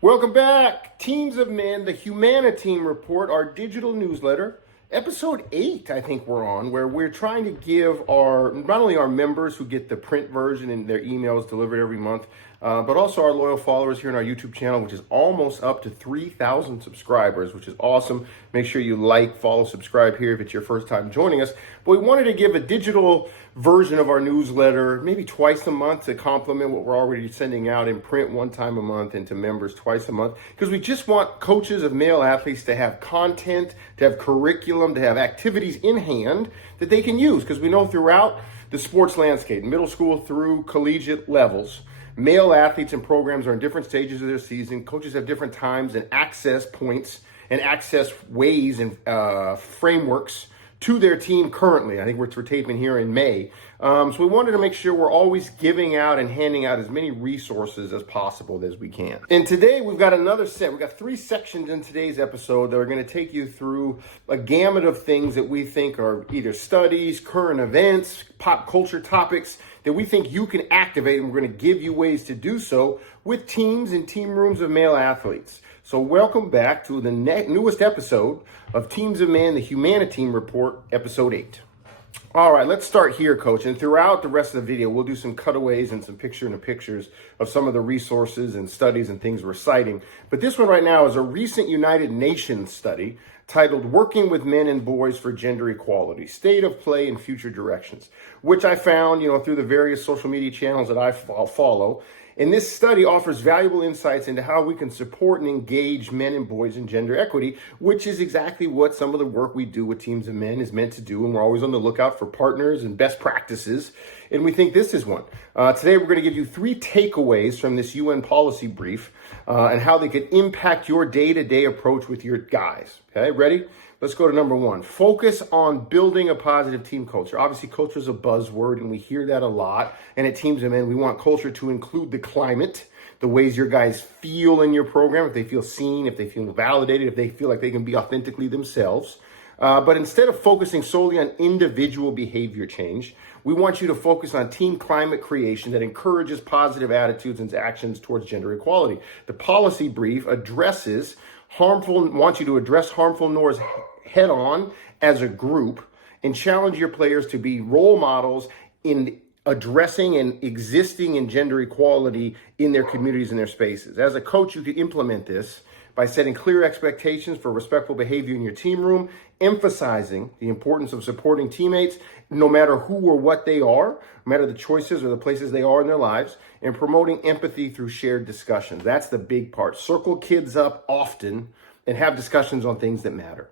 Welcome back, Teams of Men, the HuMANiTEAM Report, our digital newsletter. Episode 8, I think we're on, where we're trying to give not only our members who get the print version and their emails delivered every month, but also our loyal followers here on our YouTube channel, which is almost up to 3,000 subscribers, which is awesome. Make sure you like, follow, subscribe here if it's your first time joining us. But we wanted to give a digital version of our newsletter, maybe twice a month, to complement what we're already sending out in print one time a month and to members twice a month, because we just want coaches of male athletes to have content, to have curriculum, to have activities in hand that they can use, because we know throughout the sports landscape, middle school through collegiate levels, male athletes and programs are in different stages of their season. Coaches have different times and access points and access ways and frameworks to their team currently. I think we're taping here in May. So we wanted to make sure we're always giving out and handing out as many resources as possible as we can. And today we've got another set. We've got 3 sections in today's episode that are going to take you through a gamut of things that we think are either studies, current events, pop culture topics that we think you can activate, and we're going to give you ways to do so with teams and team rooms of male athletes. So welcome back to the newest episode of Teams of Men, the HuMANiTEAM Report, episode 8. All right, let's start here, Coach. And throughout the rest of the video, we'll do some cutaways and some pictures of some of the resources and studies and things we're citing. But this one right now is a recent United Nations study titled Working with Men and Boys for Gender Equality, State of Play and Future Directions, which I found, through the various social media channels that I follow. And this study offers valuable insights into how we can support and engage men and boys in gender equity, which is exactly what some of the work we do with Teams of Men is meant to do. And we're always on the lookout for partners and best practices. And we think this is one. Today, we're going to give you 3 takeaways from this UN policy brief and how they could impact your day-to-day approach with your guys. Okay, ready? Let's go to number 1. Focus on building a positive team culture. Obviously, culture is a buzzword, and we hear that a lot. And at Teams of Men, we want culture to include the climate, the ways your guys feel in your program, if they feel seen, if they feel validated, if they feel like they can be authentically themselves. But instead of focusing solely on individual behavior change, we want you to focus on team climate creation that encourages positive attitudes and actions towards gender equality. The policy brief wants you to address harmful norms head on as a group and challenge your players to be role models in addressing and existing in gender equality in their communities and their spaces. As a coach, you can implement this by setting clear expectations for respectful behavior in your team room, emphasizing the importance of supporting teammates, no matter who or what they are, no matter the choices or the places they are in their lives, and promoting empathy through shared discussions. That's the big part. Circle kids up often and have discussions on things that matter.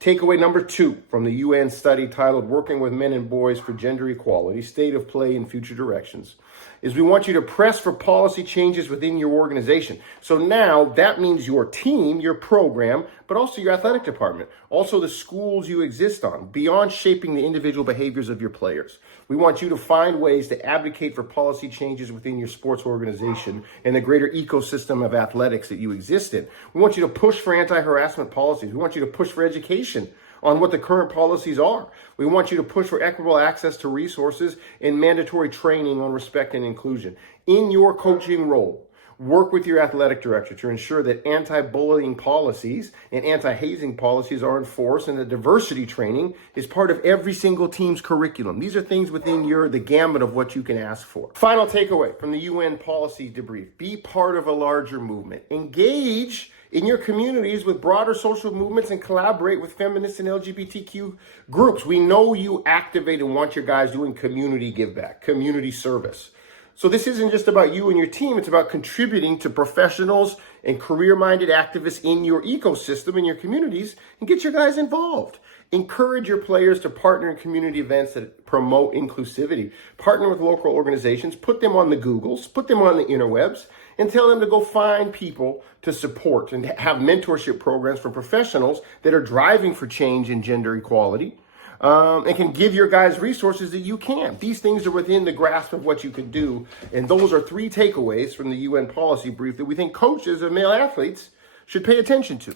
Takeaway number 2 from the UN study titled Working with Men and Boys for Gender Equality, State of Play and Future Directions, is we want you to press for policy changes within your organization. So now that means your team, your program, but also your athletic department, also the schools you exist on, beyond shaping the individual behaviors of your players. We want you to find ways to advocate for policy changes within your sports organization and the greater ecosystem of athletics that you exist in. We want you to push for anti-harassment policies. We want you to push for education on what the current policies are. We want you to push for equitable access to resources and mandatory training on respect and inclusion. In your coaching role, work with your athletic director to ensure that anti-bullying policies and anti-hazing policies are enforced, and that diversity training is part of every single team's curriculum. These are things within the gamut of what you can ask for. Final takeaway from the UN policy debrief: be part of a larger movement. Engage in your communities with broader social movements and collaborate with feminist and LGBTQ groups. We know you activate and want your guys doing community give back, community service. So this isn't just about you and your team. It's about contributing to professionals and career-minded activists in your ecosystem, in your communities, and get your guys involved. Encourage your players to partner in community events that promote inclusivity. Partner with local organizations, put them on the Googles, put them on the interwebs, and tell them to go find people to support and have mentorship programs for professionals that are driving for change in gender equality. And can give your guys resources that you can. These things are within the grasp of what you can do. And those are 3 takeaways from the UN policy brief that we think coaches of male athletes should pay attention to.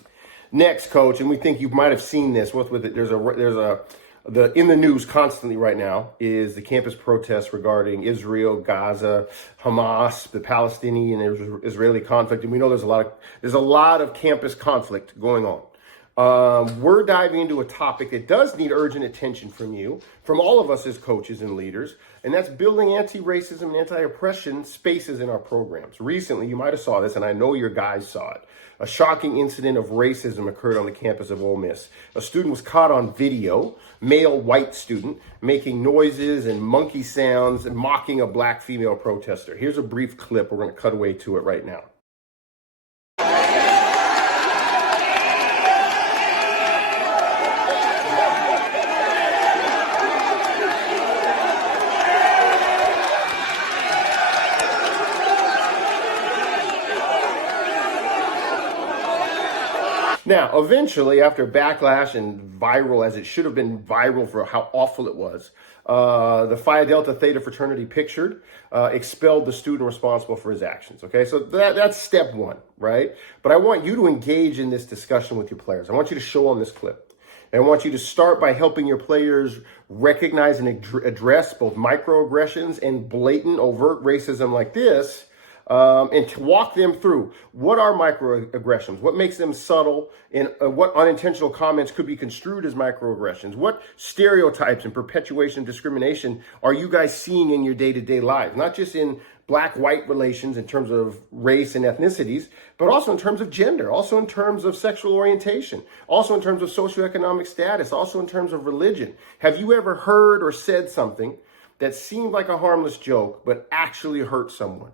Next, Coach, and we think you might have seen this with it. There's a in the news constantly right now is the campus protests regarding Israel, Gaza, Hamas, the Palestinian and Israeli conflict, and we know there's a lot of campus conflict going on. We're diving into a topic that does need urgent attention from you, from all of us as coaches and leaders, and that's building anti-racism and anti-oppression spaces in our programs. Recently, you might have saw this, and I know your guys saw it. A shocking incident of racism occurred on the campus of Ole Miss. A student was caught on video, male white student, making noises and monkey sounds and mocking a black female protester. Here's a brief clip. We're going to cut away to it right now. Now, eventually, after backlash and viral, as it should have been viral for how awful it was, the Phi Delta Theta fraternity pictured, expelled the student responsible for his actions. Okay, so that's step one, right? But I want you to engage in this discussion with your players. I want you to show them this clip. And I want you to start by helping your players recognize and address both microaggressions and blatant, overt racism like this. And to walk them through what are microaggressions, what makes them subtle, and what unintentional comments could be construed as microaggressions. What stereotypes and perpetuation of discrimination are you guys seeing in your day-to-day lives? Not just in black-white relations in terms of race and ethnicities, but also in terms of gender, also in terms of sexual orientation, also in terms of socioeconomic status, also in terms of religion. Have you ever heard or said something that seemed like a harmless joke, but actually hurt someone?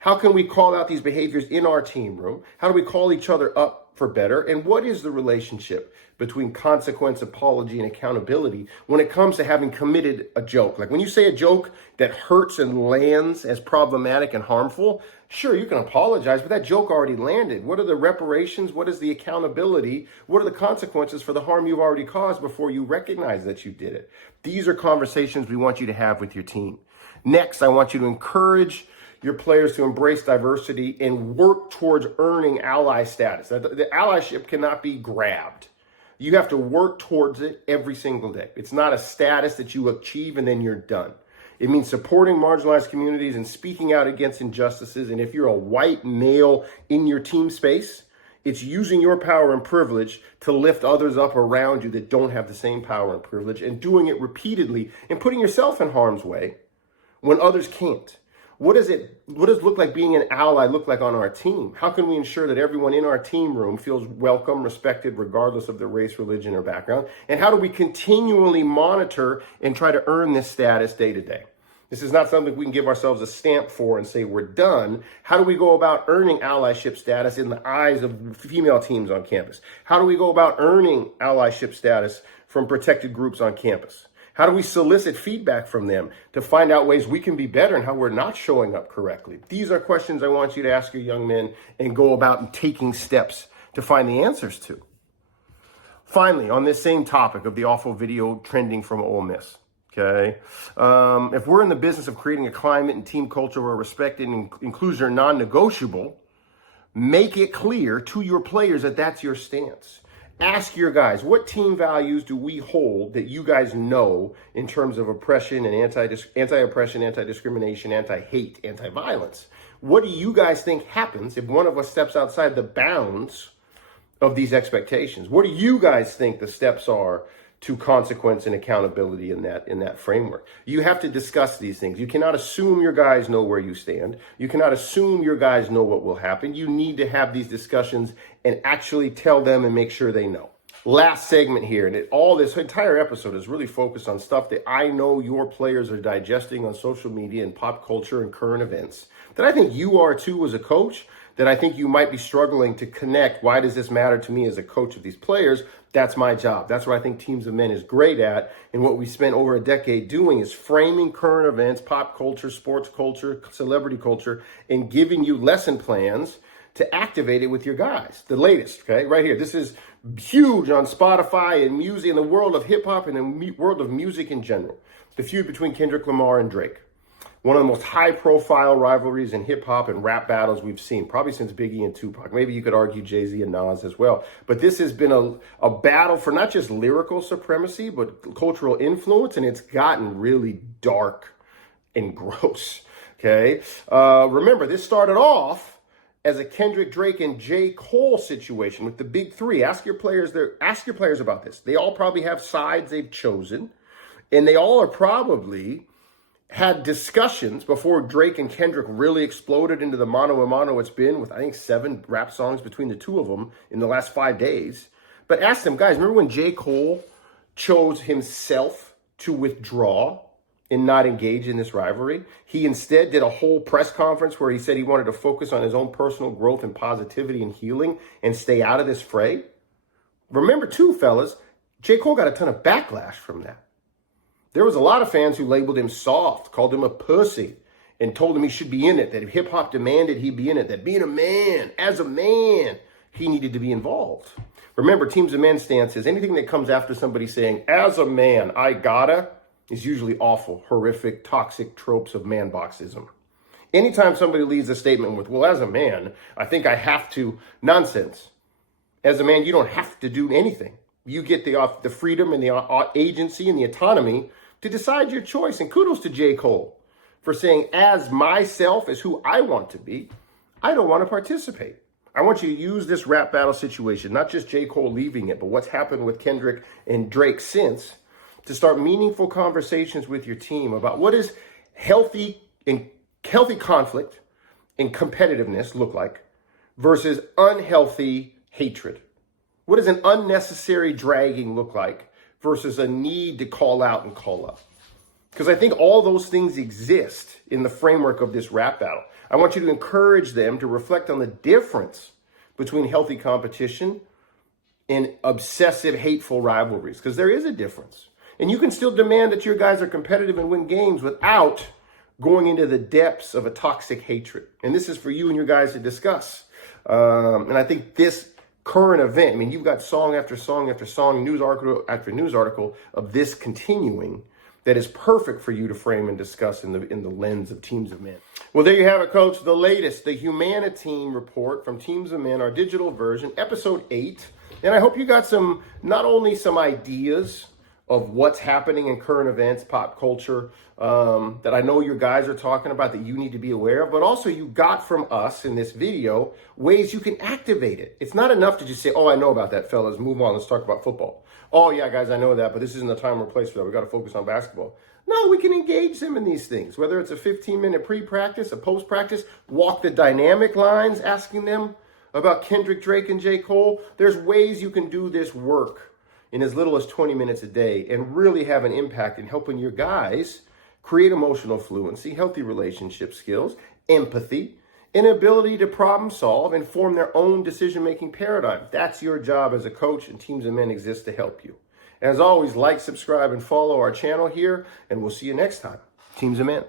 How can we call out these behaviors in our team room? How do we call each other up for better? And what is the relationship between consequence, apology, and accountability when it comes to having committed a joke? Like when you say a joke that hurts and lands as problematic and harmful, sure, you can apologize, but that joke already landed. What are the reparations? What is the accountability? What are the consequences for the harm you've already caused before you recognize that you did it? These are conversations we want you to have with your team. Next, I want you to encourage your players to embrace diversity and work towards earning ally status. The allyship cannot be grabbed. You have to work towards it every single day. It's not a status that you achieve and then you're done. It means supporting marginalized communities and speaking out against injustices. And if you're a white male in your team space, it's using your power and privilege to lift others up around you that don't have the same power and privilege, and doing it repeatedly and putting yourself in harm's way when others can't. What does look like being an ally look like on our team? How can we ensure that everyone in our team room feels welcome, respected, regardless of their race, religion, or background? And how do we continually monitor and try to earn this status day to day? This is not something we can give ourselves a stamp for and say we're done. How do we go about earning allyship status in the eyes of female teams on campus? How do we go about earning allyship status from protected groups on campus? How do we solicit feedback from them to find out ways we can be better and how we're not showing up correctly? These are questions I want you to ask your young men and go about taking steps to find the answers to. Finally, on this same topic of the awful video trending from Ole Miss, okay? If we're in the business of creating a climate and team culture where respect and inclusion are non-negotiable, make it clear to your players that that's your stance. Ask your guys, what team values do we hold that you guys know in terms of oppression and anti-oppression, anti-discrimination, anti-hate, anti-violence? What do you guys think happens if one of us steps outside the bounds of these expectations? What do you guys think the steps are to consequence and accountability in that framework? You have to discuss these things. You cannot assume your guys know where you stand. You cannot assume your guys know what will happen. You need to have these discussions and actually tell them and make sure they know. Last segment here, and this entire episode is really focused on stuff that I know your players are digesting on social media and pop culture and current events, that I think you are too as a coach, that I think you might be struggling to connect. Why does this matter to me as a coach of these players? That's my job. That's what I think Teams of Men is great at. And what we spent over a decade doing is framing current events, pop culture, sports culture, celebrity culture, and giving you lesson plans to activate it with your guys. The latest, okay, right here. This is huge on Spotify and music in the world of hip hop and the world of music in general. The feud between Kendrick Lamar and Drake. One of the most high-profile rivalries in hip-hop and rap battles we've seen, probably since Biggie and Tupac. Maybe you could argue Jay-Z and Nas as well. But this has been a battle for not just lyrical supremacy, but cultural influence, and it's gotten really dark and gross, okay? Remember, this started off as a Kendrick, Drake, and J. Cole situation with the big three. Ask your players about this. They all probably have sides they've chosen, and they all are probably had discussions before Drake and Kendrick really exploded into the mano a mano it's been, with I think 7 rap songs between the two of them in the last 5 days. But ask them, guys, remember when J. Cole chose himself to withdraw and not engage in this rivalry? He instead did a whole press conference where he said he wanted to focus on his own personal growth and positivity and healing and stay out of this fray. Remember too, fellas, J. Cole got a ton of backlash from that. There was a lot of fans who labeled him soft, called him a pussy, and told him he should be in it, that if hip-hop demanded he be in it, that being a man, as a man, he needed to be involved. Remember, Teams of Men stance is anything that comes after somebody saying, as a man, I gotta, is usually awful, horrific, toxic tropes of man-boxism. Anytime somebody leaves a statement with, well, as a man, I think I have to, nonsense. As a man, you don't have to do anything. You get the freedom and the agency and the autonomy to decide your choice. And kudos to J. Cole for saying, as myself, as who I want to be, I don't want to participate. I want you to use this rap battle situation, not just J. Cole leaving it, but what's happened with Kendrick and Drake since, to start meaningful conversations with your team about what is healthy conflict and competitiveness look like versus unhealthy hatred. What does an unnecessary dragging look like versus a need to call out and call up? Because I think all those things exist in the framework of this rap battle. I want you to encourage them to reflect on the difference between healthy competition and obsessive, hateful rivalries, because there is a difference. And you can still demand that your guys are competitive and win games without going into the depths of a toxic hatred. And this is for you and your guys to discuss. And I think this current event, I mean, you've got song after song after song, news article after news article of this continuing that is perfect for you to frame and discuss in the lens of Teams of Men. Well, there you have it, Coach. The latest, the HuMANiTEAM Report from Teams of Men, our digital version, episode 8. And I hope you got not only some ideas of what's happening in current events, pop culture, that I know your guys are talking about that you need to be aware of, but also you got from us in this video ways you can activate it. It's not enough to just say, oh, I know about that, fellas, move on, let's talk about football. Oh, yeah, guys, I know that, but this isn't the time or place for that. We got to focus on basketball. No, we can engage them in these things, whether it's a 15-minute pre-practice, a post-practice, walk the dynamic lines, asking them about Kendrick, Drake, and J. Cole. There's ways you can do this work in as little as 20 minutes a day and really have an impact in helping your guys create emotional fluency, healthy relationship skills, empathy, an ability to problem solve and form their own decision-making paradigm. That's your job as a coach, and Teams of Men exists to help you. As always, like, subscribe, and follow our channel here, and we'll see you next time. Teams of Men.